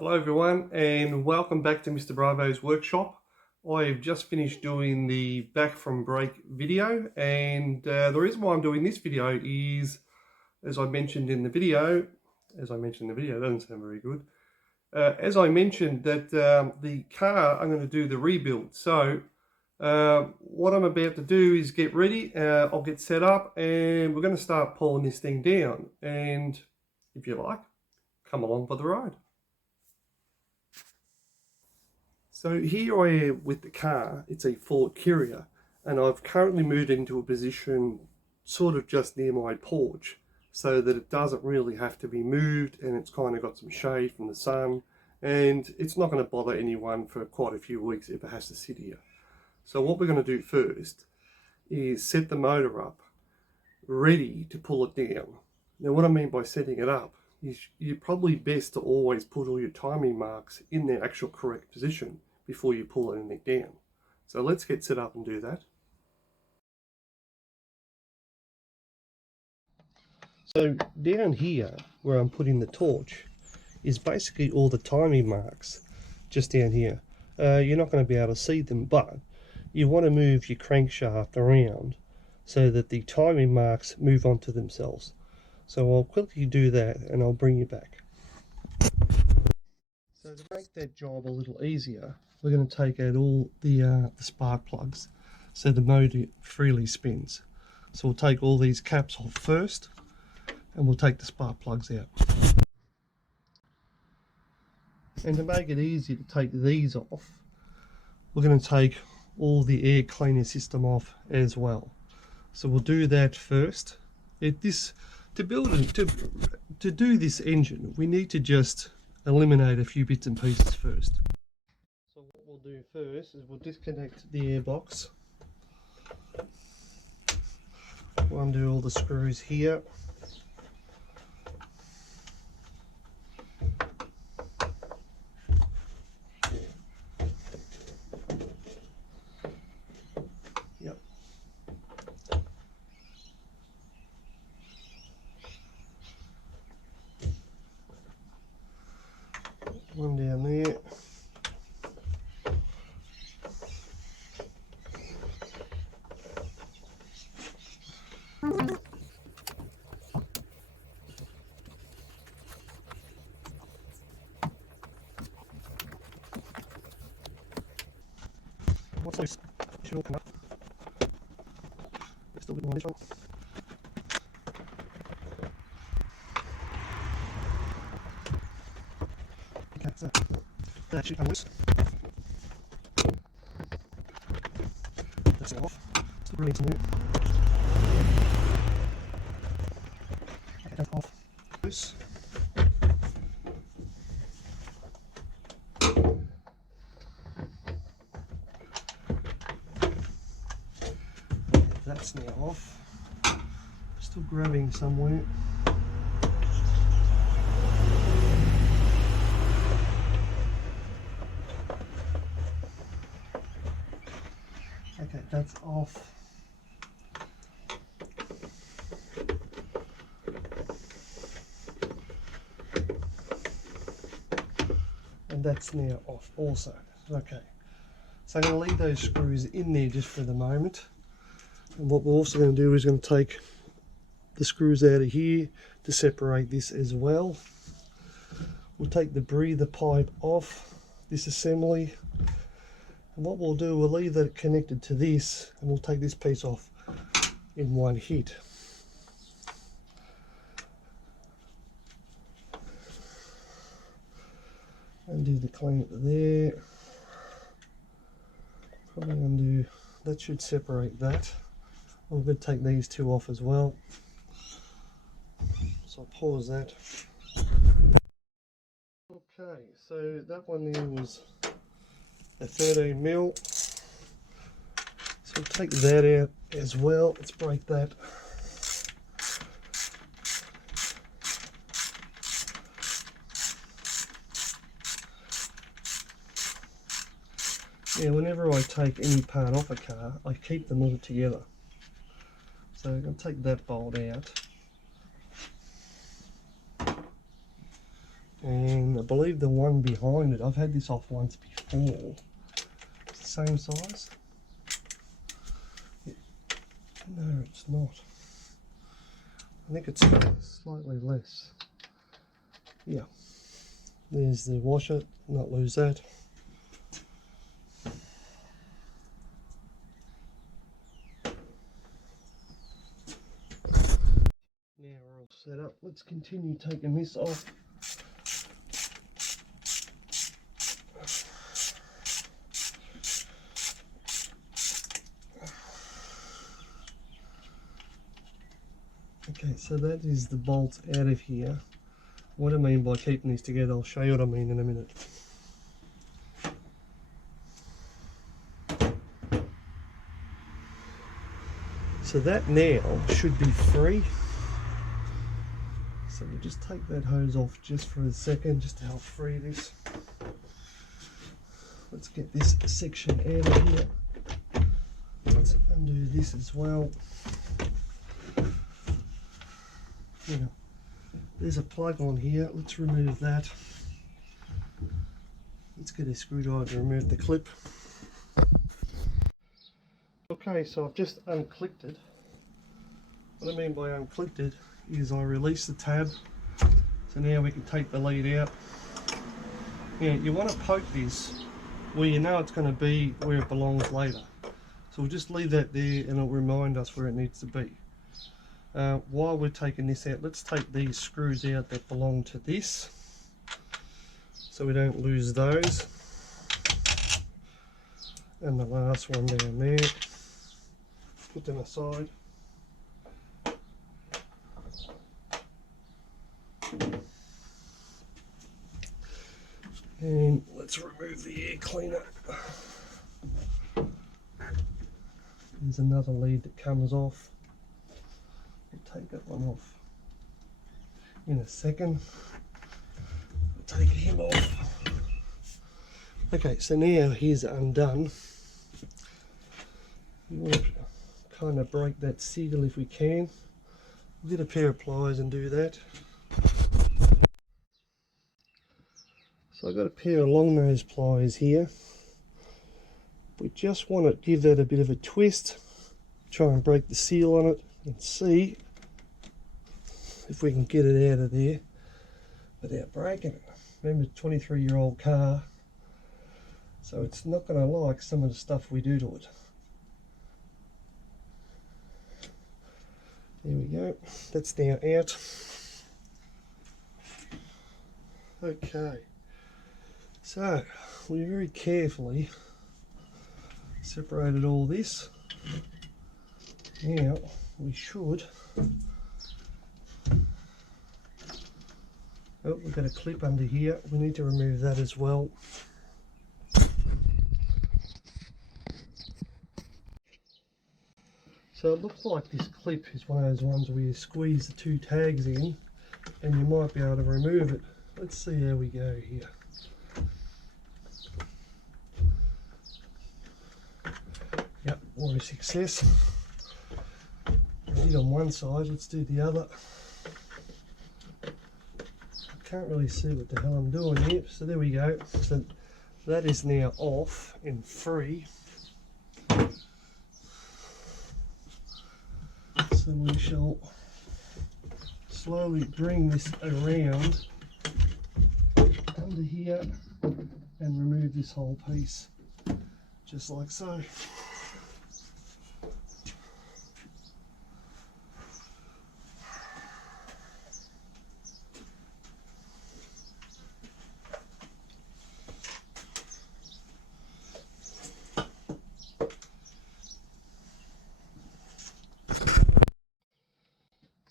Hello everyone and welcome back to Mr. Bravo's workshop. I've just finished doing the back from break video, and the reason why I'm doing this video is, as I mentioned in the video, doesn't sound very good. As I mentioned that the car, I'm going to do the rebuild. So what I'm about to do is get ready. I'll get set up and we're going to start pulling this thing down. And if you like, come along for the ride. So here I am with the car. It's a Ford Courier, and I've currently moved into a position sort of just near my porch so that it doesn't really have to be moved, and it's kind of got some shade from the sun, and it's not going to bother anyone for quite a few weeks if it has to sit here. So what we're going to do first is set the motor up ready to pull it down. Now what I mean by setting it up is you're probably best to always put all your timing marks in their actual correct position before you pull anything down. So let's get set up and do that. So down here where I'm putting the torch is basically all the timing marks just down here. You're not going to be able to see them, but you want to move your crankshaft around so that the timing marks move onto themselves. So I'll quickly do that and I'll bring you back. So to make that job a little easier, we're going to take out all the spark plugs so the motor freely spins. So we'll take all these caps off first and we'll take the spark plugs out. And to make it easier to take these off, we're going to take all the air cleaner system off as well. So we'll do that first. To do this engine, we need to just eliminate a few bits and pieces first. So what we'll do first is we'll disconnect the airbox. We'll undo all the screws here. Yep. One down there. Once those should all come up, there's still a bit more on this one. Okay, so that should come loose. That's it off. Still really to move. Okay, that's off. Loose. That's now off. Still grabbing somewhere. Okay, that's off. And that's now off also. Okay, so I'm going to leave those screws in there just for the moment. And what we're also going to do is going to take the screws out of here to separate this as well. We'll take the breather pipe off this assembly, and what we'll do, we'll leave that connected to this, and we'll take this piece off in one hit. Undo the clamp there. Probably undo, that should separate that. I'm going to take these two off as well. So I'll pause that. Okay, so that one there was a 13mm. So we'll take that out as well. Let's break that. Yeah, whenever I take any part off a car, I keep them all together. So I'm going to take that bolt out. And I believe the one behind it, I've had this off once before. It's the same size. No, it's not. I think it's slightly less. Yeah. There's the washer, not lose that. Now we're all set up. Let's continue taking this off. Okay, so that is the bolts out of here. What I mean by keeping these together, I'll show you what I mean in a minute. So that now should be free. So we'll just take that hose off just for a second, just to help free this. Let's get this section out of here. Let's undo this as well. Now, there's a plug on here. Let's remove that. Let's get a screwdriver to remove the clip. Okay, so I've just unclipped it. What I mean by unclipped it is I release the tab, so now we can take the lead out. Now you want to poke this where you know it's going to be where it belongs later. So we'll just leave that there and it'll remind us where it needs to be. While we're taking this out, let's take these screws out that belong to this, so we don't lose those. And the last one down there. Put them aside. And let's remove the air cleaner. There's another lead that comes off. We'll take that one off in a second. We'll take him off. Okay, so now he's undone. We want to kind of break that seal if we can. We'll get a pair of pliers and do that. So I've got a pair of long nose pliers here. We just want to give that a bit of a twist, try and break the seal on it and see if we can get it out of there without breaking it. Remember, it's a 23-year-old car, so it's not going to like some of the stuff we do to it. There we go, that's now out. Okay, so we very carefully separated all this. Now we should, oh, we've got a clip under here, we need to remove that as well. So it looks like this clip is one of those ones where you squeeze the two tags in and you might be able to remove it. Let's see how we go here. Yep, more a success. I did on one side, let's do the other. I can't really see what the hell I'm doing here, so there we go. So that is now off and free. So we shall slowly bring this around under here and remove this whole piece, just like so.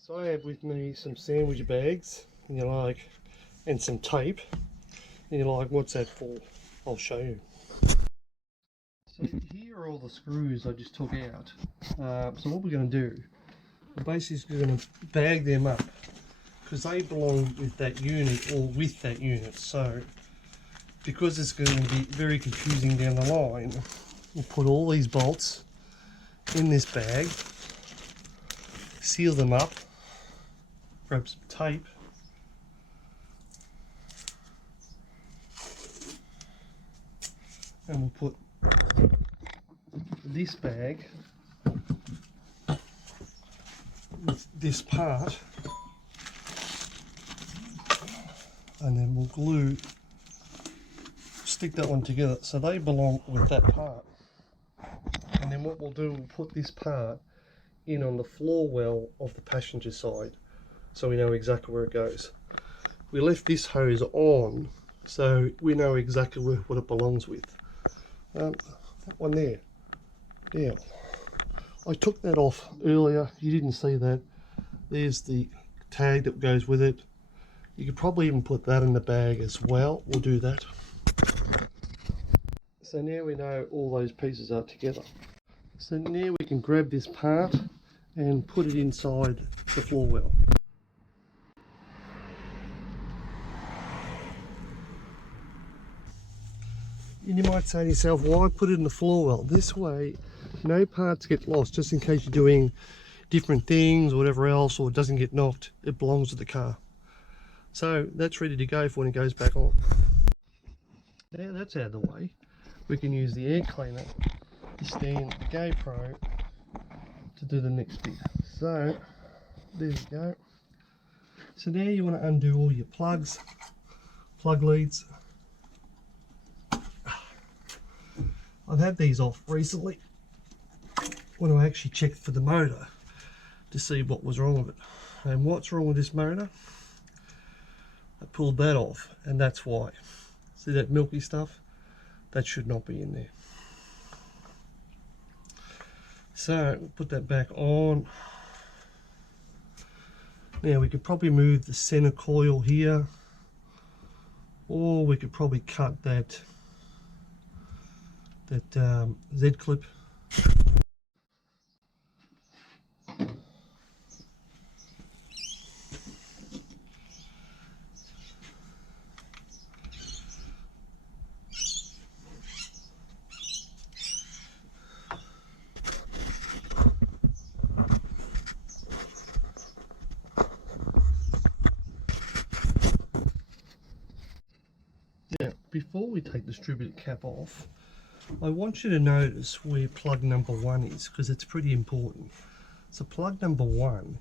So I have with me some sandwich bags, and you're like, and some tape, and you're like, what's that for? I'll show you. So here are all the screws I just took out. So what we're going to do, we're basically going to bag them up, because they belong with that unit or with that unit. So because it's going to be very confusing down the line, we'll put all these bolts in this bag, seal them up, grab some tape, and we'll put this bag with this part, and then we'll stick that one together so they belong with that part. And then what we'll do, we'll put this part in on the floor well of the passenger side so we know exactly where it goes. We left this hose on so we know exactly what it belongs with. That one there. Now, I took that off earlier, you didn't see that. There's the tag that goes with it. You could probably even put that in the bag as well. We'll do that. So now we know all those pieces are together. So now we can grab this part and put it inside the floor well. And you might say to yourself, why put it in the floor well? This way, no parts get lost, just in case you're doing different things or whatever else, or it doesn't get knocked, it belongs to the car. So that's ready to go for when it goes back on. Now that's out of the way, we can use the air cleaner to stand the GoPro to do the next bit. So there we go. So now you want to undo all your plug leads. I've had these off recently when I actually checked for the motor to see what was wrong with it. And what's wrong with this motor? I pulled that off, and that's why. See that milky stuff? That should not be in there. So we'll put that back on. Now we could probably move the center coil here, or we could probably cut that Z clip. Now, before we take the distributor cap off, I want you to notice where plug number 1 is, because it's pretty important. So plug number 1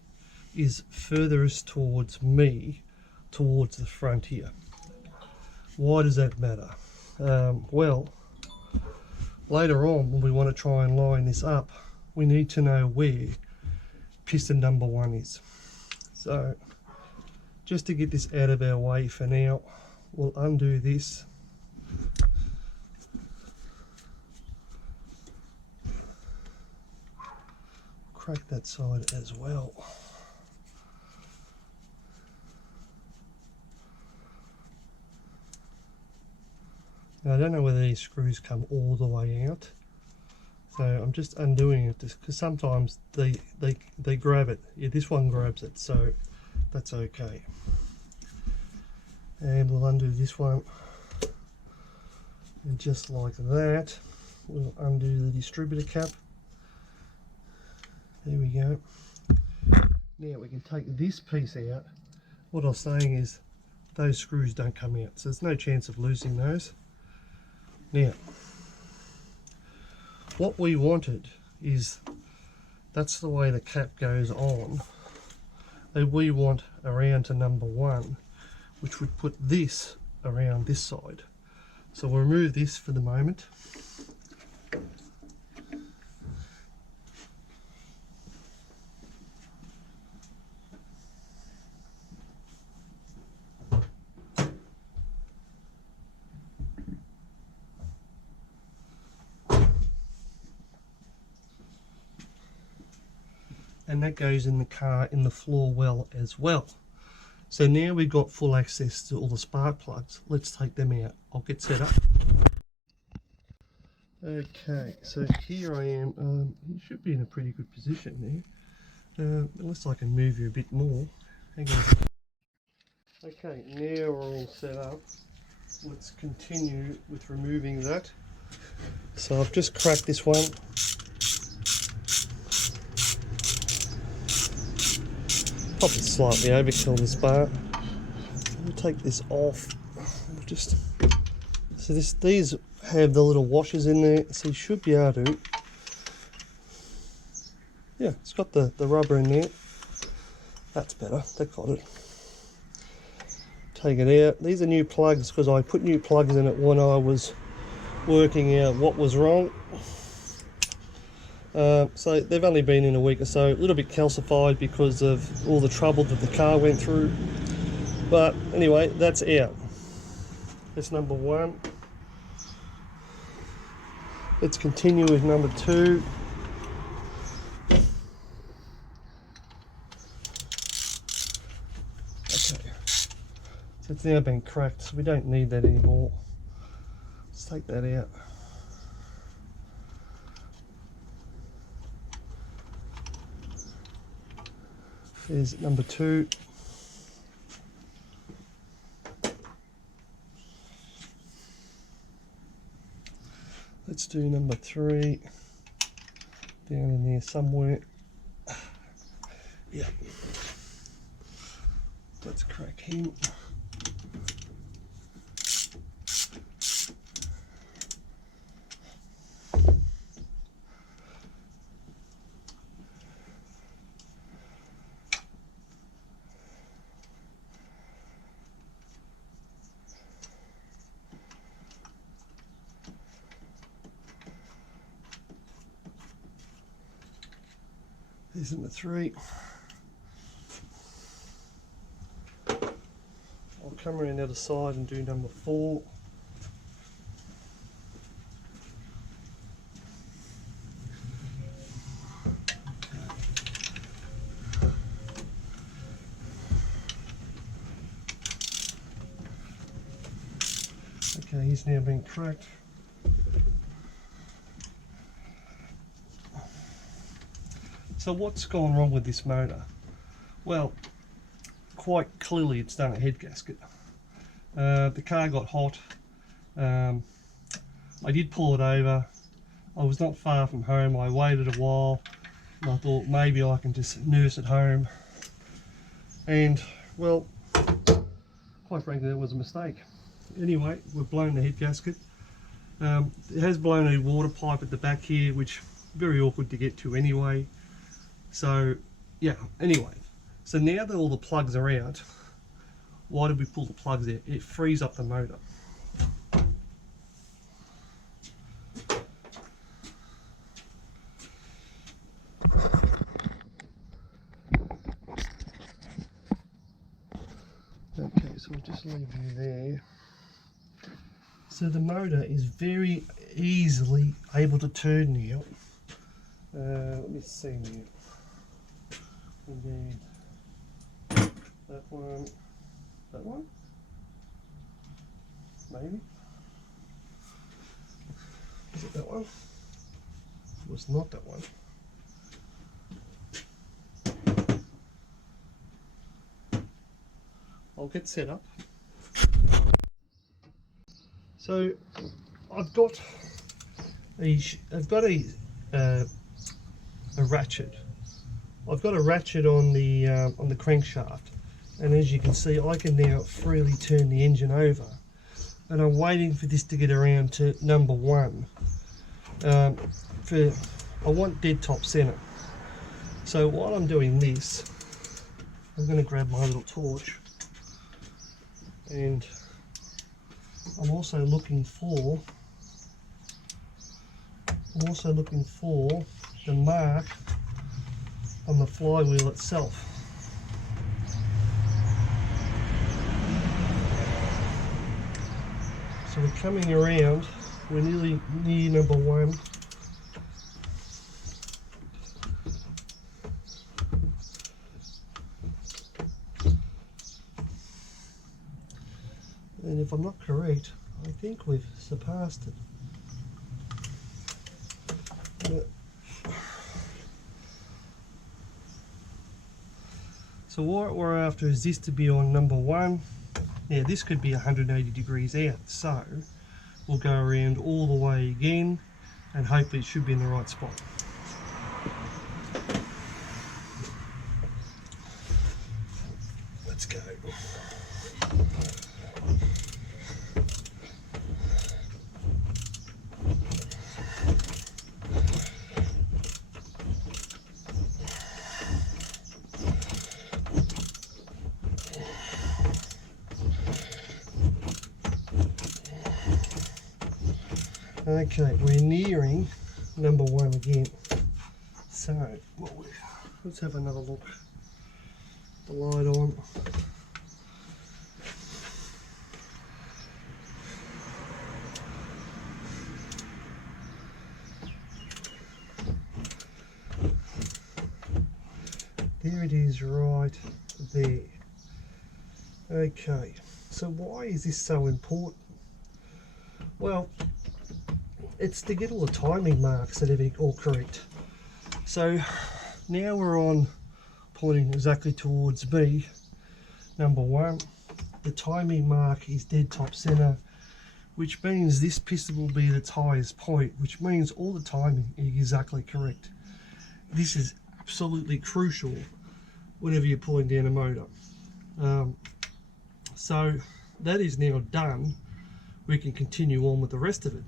is furthest towards me, towards the front here. Why does that matter? Well, later on when we want to try and line this up, we need to know where piston number 1 is. So just to get this out of our way for now, we'll undo this. Crack that side as well. Now, I don't know whether these screws come all the way out, so I'm just undoing it because sometimes they grab it. Yeah, this one grabs it, so that's okay. And we'll undo this one, and just like that, we'll undo the distributor cap. There we go. Now we can take this piece out. What I was saying is those screws don't come out, so there's no chance of losing those. Now, what we wanted is, that's the way the cap goes on, and we want around to number 1, which would put this around this side. So we'll remove this for the moment. And that goes in the car in the floor well as well. So now we've got full access to all the spark plugs. Let's take them out. I'll get set up. Okay, so here I am. You should be in a pretty good position there. Unless I can move you a bit more. Hang on. Okay, now we're all set up. Let's continue with removing that. So I've just cracked this one. Probably slightly overkill this bar. We'll take this off. We'll just So these have the little washers in there, so you should be able to, yeah, it's got the rubber in there. That's better, that got it. Take it out. These are new plugs because I put new plugs in it when I was working out what was wrong. So they've only been in a week or so, a little bit calcified because of all the trouble that the car went through. But anyway, that's out. That's number one. Let's continue with number two. Okay, so it's now been cracked, so we don't need that anymore. Let's take that out. There's number two. Let's do number three. Down in there somewhere. Yeah. Let's crack him. There's number three. I'll come around the other side and do number four. Okay, he's now been cracked. So what's gone wrong with this motor? Well, quite clearly it's done a head gasket. The car got hot. I did pull it over. I was not far from home. I waited a while and I thought maybe I can just nurse it home. And well, quite frankly, that was a mistake. Anyway, we've blown the head gasket. It has blown a water pipe at the back here, which is very awkward to get to anyway. So yeah, anyway, so now that all the plugs are out, why did we pull the plugs out? It frees up the motor. Okay, so we'll just leave you there. So the motor is very easily able to turn now. Let me see now. Indeed. That one, maybe. Is it that one? It was not that one. I'll get set up. So I've got a ratchet. I've got a ratchet on the crankshaft, and as you can see, I can now freely turn the engine over. And I'm waiting for this to get around to number one. I want dead top center. So while I'm doing this, I'm going to grab my little torch, and I'm also looking for the mark on the flywheel itself. So we're coming around, we're nearly near number one. And if I'm not correct, I think we've surpassed it. So what we're after is this to be on number one. Now this could be 180 degrees out, so we'll go around all the way again and hopefully it should be in the right spot. Let's go. Okay, we're nearing number 1 again. So, let's have another look. The light on. There it is, right there. Okay, so why is this so important? Well, it's to get all the timing marks that are all correct. So now we're on pointing exactly towards B, number 1. The timing mark is dead top center, which means this piston will be at its highest point, which means all the timing is exactly correct. This is absolutely crucial whenever you're pulling down a motor. So that is now done. We can continue on with the rest of it.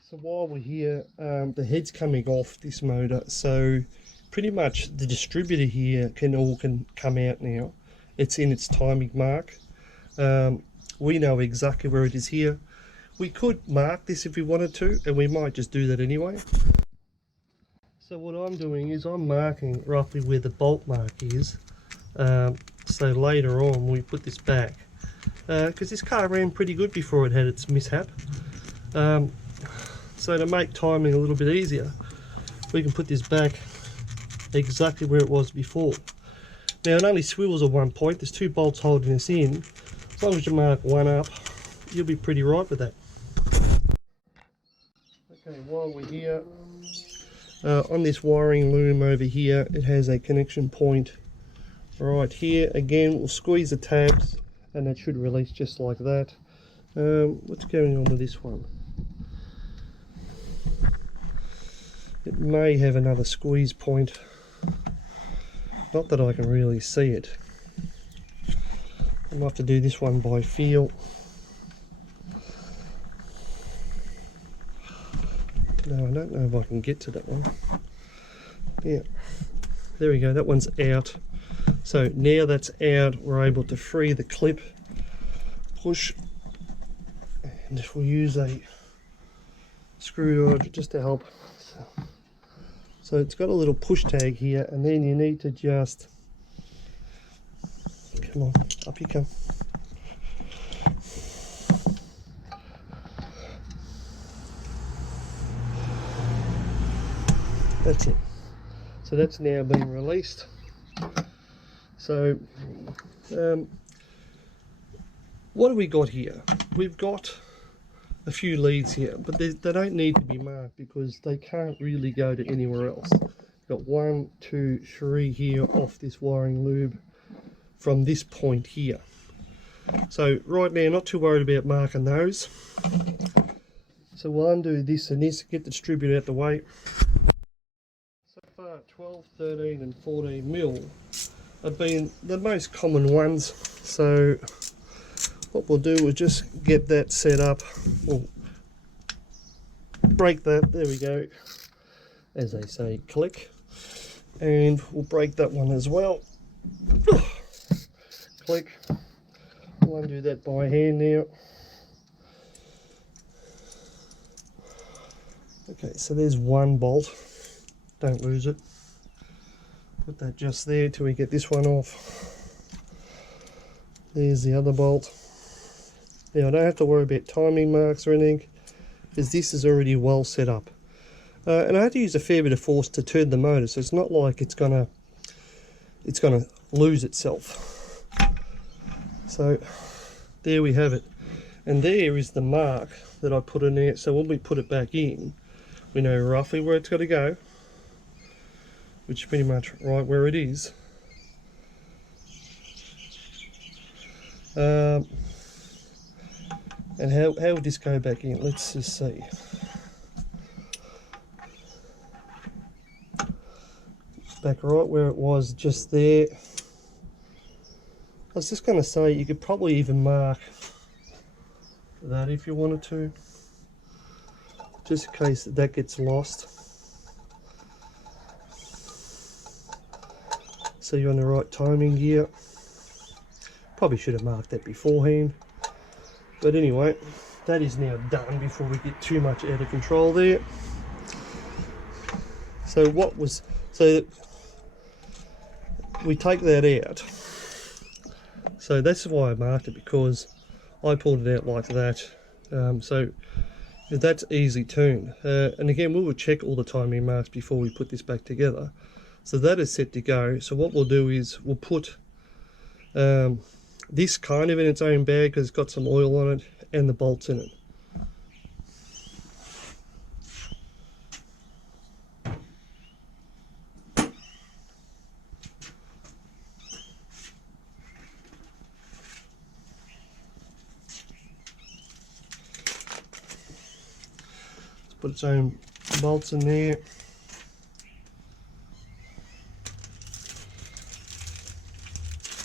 So while we're here, the head's coming off this motor, so pretty much the distributor here can come out now. It's in its timing mark. We know exactly where it is here. We could mark this if we wanted to, and we might just do that anyway. So what I'm doing is I'm marking roughly where the bolt mark is, so later on we put this back, because this car ran pretty good before it had its mishap. So to make timing a little bit easier, we can put this back exactly where it was before. Now it only swivels at one point, there's 2 bolts holding this in. As long as you mark one up, you'll be pretty right with that. Okay, while we're here, on this wiring loom over here, it has a connection point right here. Again, we'll squeeze the tabs and that should release just like that. What's going on with this one? It may have another squeeze point. Not that I can really see it. I might have to do this one by feel. No, I don't know if I can get to that one. Yeah, there we go, that one's out. So now that's out, we're able to free the clip, push, and we'll use a screwdriver just to help. So it's got a little push tag here, and then you need to just, come on, up you come. That's it. So that's now been released. So what have we got here? We've got a few leads here, but they don't need to be marked because they can't really go to anywhere else. We've got 1, 2, 3 here off this wiring loop from this point here. So right now, not too worried about marking those. So we'll undo this and this, get the distributor out the way. So far 12, 13 and 14 mil have been the most common ones. So what we'll do is just get that set up. We'll break that, there we go, as they say, click, and we'll break that one as well. Click. We'll undo that by hand now. Okay, so there's one bolt, don't lose it. Put that just there till we get this one off. There's the other bolt. Now I don't have to worry about timing marks or anything, because this is already well set up. And I had to use a fair bit of force to turn the motor, so it's not like it's gonna lose itself. So there we have it. And there is the mark that I put in there, so when we put it back in, we know roughly where it's got to go, which is pretty much right where it is. And how would this go back in? Let's just see. Back right where it was, just there. I was just going to say, you could probably even mark that if you wanted to, just in case that gets lost. So you're on the right timing gear. Probably should have marked that beforehand. But anyway, that is now done before we get too much out of control there. So we take that out. So that's why I marked it, because I pulled it out like that. So that's easy tune. And again, we will check all the timing marks before we put this back together. So that is set to go. So what we'll do is we'll put this kind of in its own bag because it's got some oil on it, and the bolts in it. Put its own bolts in there.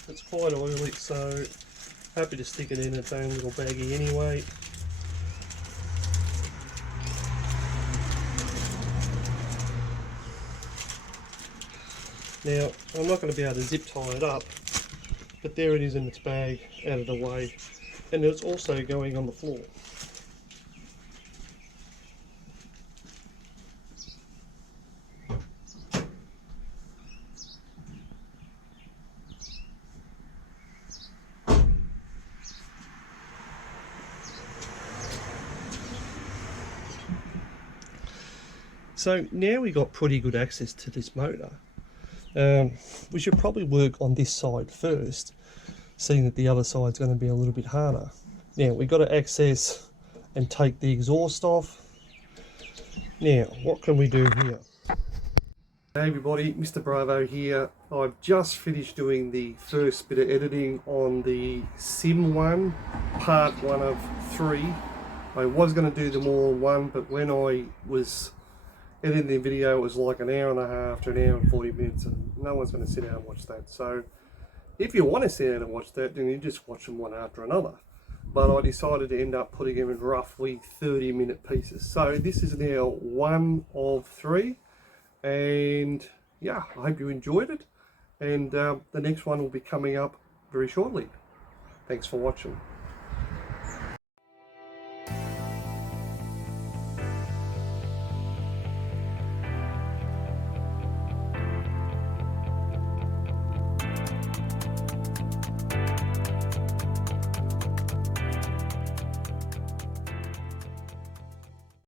It's quite oily, so happy to stick it in its own little baggie anyway. Now, I'm not going to be able to zip tie it up, but there it is in its bag, out of the way, and it's also going on the floor. So now we got pretty good access to this motor. We should probably work on this side first, seeing that the other side's going to be a little bit harder. Now we've got to access and take the exhaust off. Now what can we do here? Hey everybody, Mr. Bravo here. I've just finished doing the first bit of editing on the Sim 1, part 1 of 3. I was going to do them all in one, but when I was editing the video, it was like an hour and a half to an hour and 40 minutes, and no one's going to sit down and watch that. So if you want to sit down and watch that, then you just watch them one after another. But I decided to end up putting them in roughly 30-minute pieces. So this is now 1 of 3, and yeah, I hope you enjoyed it, and the next one will be coming up very shortly. Thanks for watching.